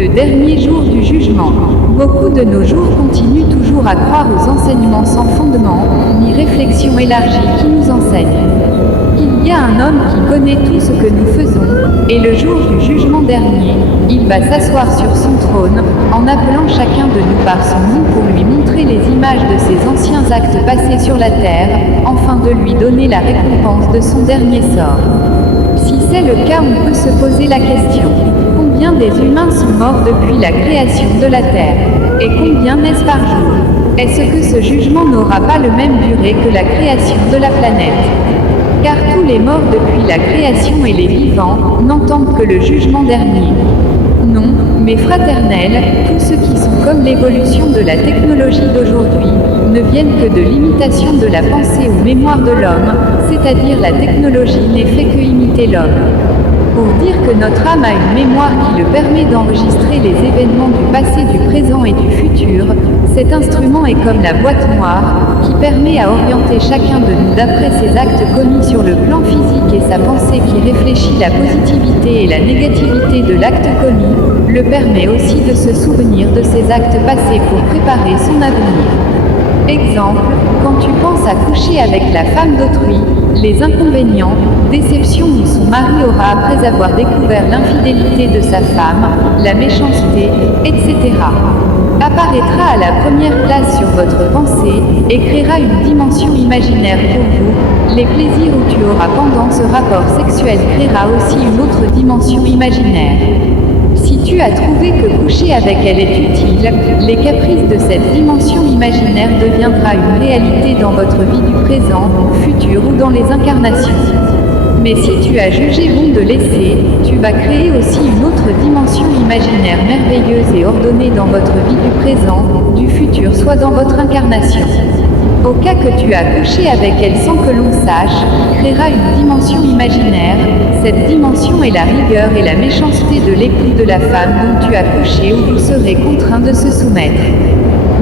Le dernier jour du jugement. Beaucoup de nos jours continuent toujours à croire aux enseignements sans fondement, ni réflexion élargie qui nous enseignent qu'il y a un homme qui connaît tout ce que nous faisons, et le jour du jugement dernier, il va s'asseoir sur son trône, en appelant chacun de nous par son nom pour lui montrer les images de ses anciens actes passés sur la terre, afin de lui donner la récompense de son dernier sort. Si c'est le cas, on peut se poser la question: combien des humains sont morts depuis la création de la terre? Et combien n'est-ce par jour? Est-ce que ce jugement n'aura pas le même durée que la création de la planète? Car tous les morts depuis la création et les vivants n'entendent que le jugement dernier. Non, mes fraternels, tous ceux qui sont comme l'évolution de la technologie d'aujourd'hui, ne viennent que de l'imitation de la pensée ou mémoire de l'homme, c'est-à-dire la technologie n'est fait que imiter l'homme. Pour dire que notre âme a une mémoire qui le permet d'enregistrer les événements du passé, du présent et du futur, cet instrument est comme la boîte noire, qui permet à orienter chacun de nous d'après ses actes commis sur le plan physique et sa pensée qui réfléchit la positivité et la négativité de l'acte commis, le permet aussi de se souvenir de ses actes passés pour préparer son avenir. Exemple, quand tu penses à coucher avec la femme d'autrui, les inconvénients, déception où son mari aura après avoir découvert l'infidélité de sa femme, la méchanceté, etc. apparaîtra à la première place sur votre pensée, et créera une dimension imaginaire pour vous. Les plaisirs où tu auras pendant ce rapport sexuel créera aussi une autre dimension imaginaire. Si tu as trouvé que coucher avec elle est utile, les caprices de cette dimension imaginaire deviendra une réalité dans votre vie du présent, futur ou dans les incarnations. Mais si tu as jugé bon de laisser, tu vas créer aussi une autre dimension imaginaire merveilleuse et ordonnée dans votre vie du présent, du futur, soit dans votre incarnation. Au cas que tu as couché avec elle sans que l'on sache, créera une dimension imaginaire. Cette dimension est la rigueur et la méchanceté de l'époux de la femme dont tu as couché ou vous serez contraint de se soumettre.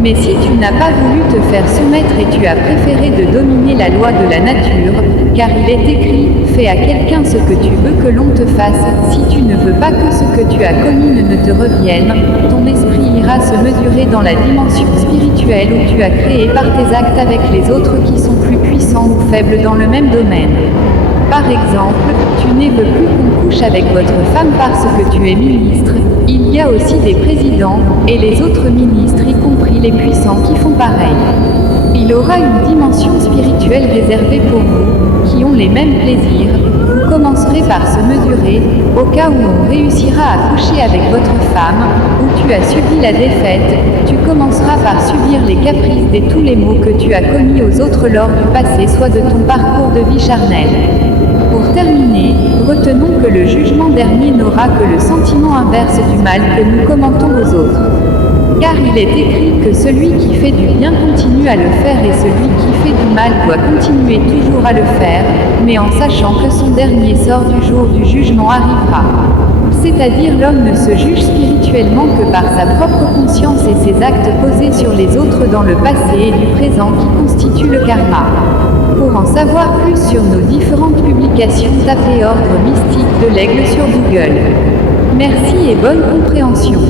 Mais si tu n'as pas voulu te faire soumettre et tu as préféré de dominer la loi de la nature, car il est écrit, fais à quelqu'un ce que tu veux que l'on te fasse, si tu ne veux pas que ce que tu as commis ne te revienne, ton esprit ira se mesurer dans la dimension spirituelle où tu as créé par tes actes avec les autres qui sont plus puissants ou faibles dans le même domaine. Par exemple, tu ne veux plus qu'on couche avec votre femme parce que tu es ministre, il y a aussi des présidents, et les autres ministres y compris les puissants qui font pareil. Il aura une dimension spirituelle réservée pour vous, qui ont les mêmes plaisirs. Vous commencerez par se mesurer, au cas où on réussira à coucher avec votre femme, où tu as subi la défaite, tu commenceras par subir les caprices de tous les maux que tu as commis aux autres lors du passé, soit de ton parcours de vie charnelle. Pour terminer, retenons que le jugement dernier n'aura que le sentiment inverse du mal que nous commentons aux autres. Car il est écrit que celui qui fait du bien continue à le faire et celui qui fait du mal doit continuer toujours à le faire, mais en sachant que son dernier sort du jour du jugement arrivera. C'est-à-dire l'homme ne se juge spirituellement que par sa propre conscience et ses actes posés sur les autres dans le passé et du présent qui constituent le karma. Pour en savoir plus sur nos différentes publications, tapez Ordre mystique de l'Aigle sur Google. Merci et bonne compréhension.